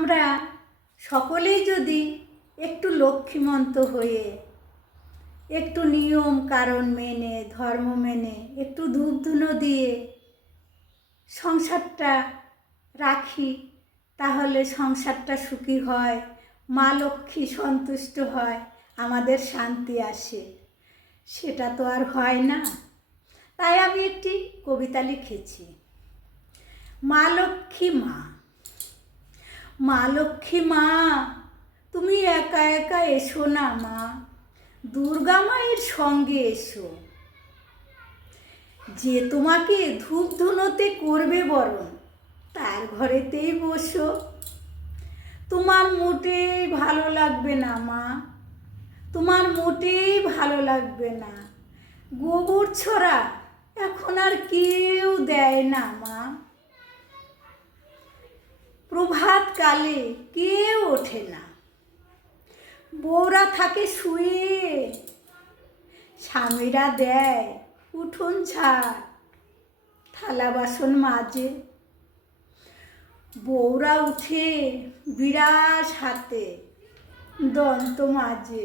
আমরা সকলেই যদি একটু লক্ষ্মীমন্ত হয়ে একটু নিয়ম কারণ মেনে ধর্ম মেনে একটু ধূপ ধুনো দিয়ে সংসারটা রাখি, তাহলে সংসারটা সুখী হয়, মা লক্ষ্মী সন্তুষ্ট হয়, আমাদের শান্তি আসে। সেটা তো আর হয় না। তাই আমি একটি কবিতা লিখেছি। মা লক্ষ্মী মা, মা লক্ষ্মী মা, তুমি একা একা এসো না মা, দুর্গা মায়ের সঙ্গে এসো। যে তোমাকে ধূপ ধুনোতে করবে বরণ, তার ঘরেতেই বসো। তোমার মোটেই ভালো লাগবে না মা, তোমার মোটেই ভালো লাগবে না, গোবর ছড়া এখন আর কেউ দেয় না মা। প্রভাত কালে কেউ ওঠে না, বউরা থাকে শুয়ে, স্বামীরা দেয় উঠোন ঝাড়, থালা বাসন মাজে। বউরা উঠে বিরাস হাতে দন্ত মাজে।